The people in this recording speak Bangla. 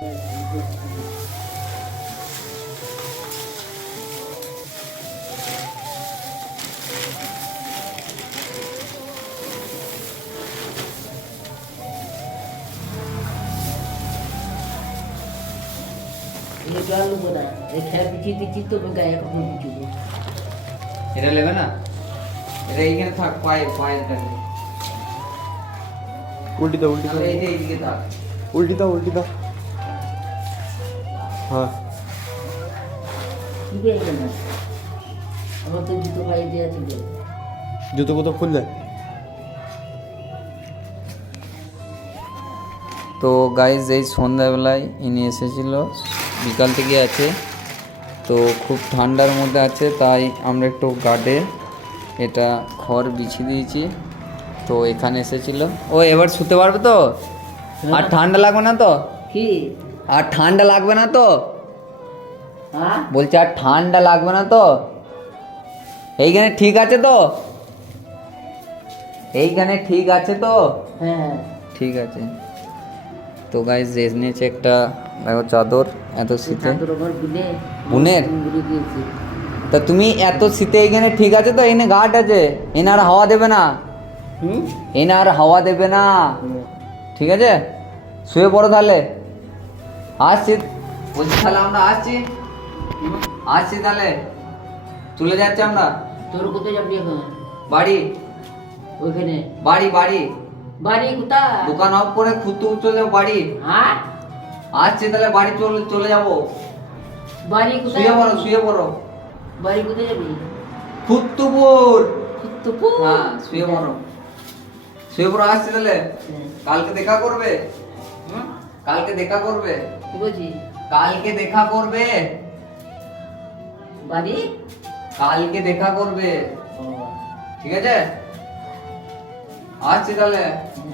এটা নেবে না, এটা এইখানে থাক, পায়ের কাছে। উল্টি দাও, উল্টি দাও, এই যে এইদিকে থাক। উল্টি দাও, উল্টি দাও। হ্যাঁ আমার তো জুতো পায়ে দেওয়া ছিল। জুতো কোথাও খুললে? তো গাইজ এই সন্ধ্যাবেলায় ইনি এসেছিল, বিকাল থেকে আছে। তো খুব ঠান্ডার মধ্যে আছে, তাই আমরা একটু গার্ডে এটা খড় বিছিয়ে দিয়েছি। তো এখানে এসেছিল ও, এবার শুতে পারবে তো? আর ঠান্ডা লাগবে না তো? কি আর ঠান্ডা লাগবে না তো? হ্যাঁ বলছে আর ঠান্ডা লাগবে না তো? এইখানে ঠিক আছে তো? এইখানে ঠিক আছে তো? হ্যাঁ ঠিক আছে। তো গাইজ নিয়েছে একটা দেখো চাদর, এত শীতে। চাদর আমার বুনের? বুনে দিয়েছি। তা তুমি এত শীতে এইখানে ঠিক আছে তো? এনে ঘাট আছে, এনে আর হাওয়া দেবে না, হুম এনে আর হাওয়া দেবে না, ঠিক আছে? শুয়ে পড়ো তাহলে। আসছি, বলছি তাহলে আমরা আসছি, আসছি তাহলে, চলে যাচ্ছি আমরা তোর কোথায় যাবি এখন? বাড়ি, ওইখানে বাড়ি বাড়ি বাড়ি কোথায়? দোকান অফ করে খুঁজতে চলে যাবো বাড়ি। হ্যাঁ আসছি তাহলে, বাড়ি চলে যাবো। বাড়ি কোথায়? শুয়ে পড়ো, শুয়ে পড়ো। বাড়ি কোথায় যাবি? খুত্তুপুর। কুত্তুপুর? হ্যাঁ, শুয়ে পড়ো, শুয়ে পড়ো। আসছি তাহলে, হ্যাঁ। কালকে দেখা করবে, হুম? কালকে দেখা করবে, কি বলছিস? কালকে দেখা করবে, বাড়ি? কালকে দেখা করবে, ও, ঠিক আছে? আসছি তাহলে। হুম।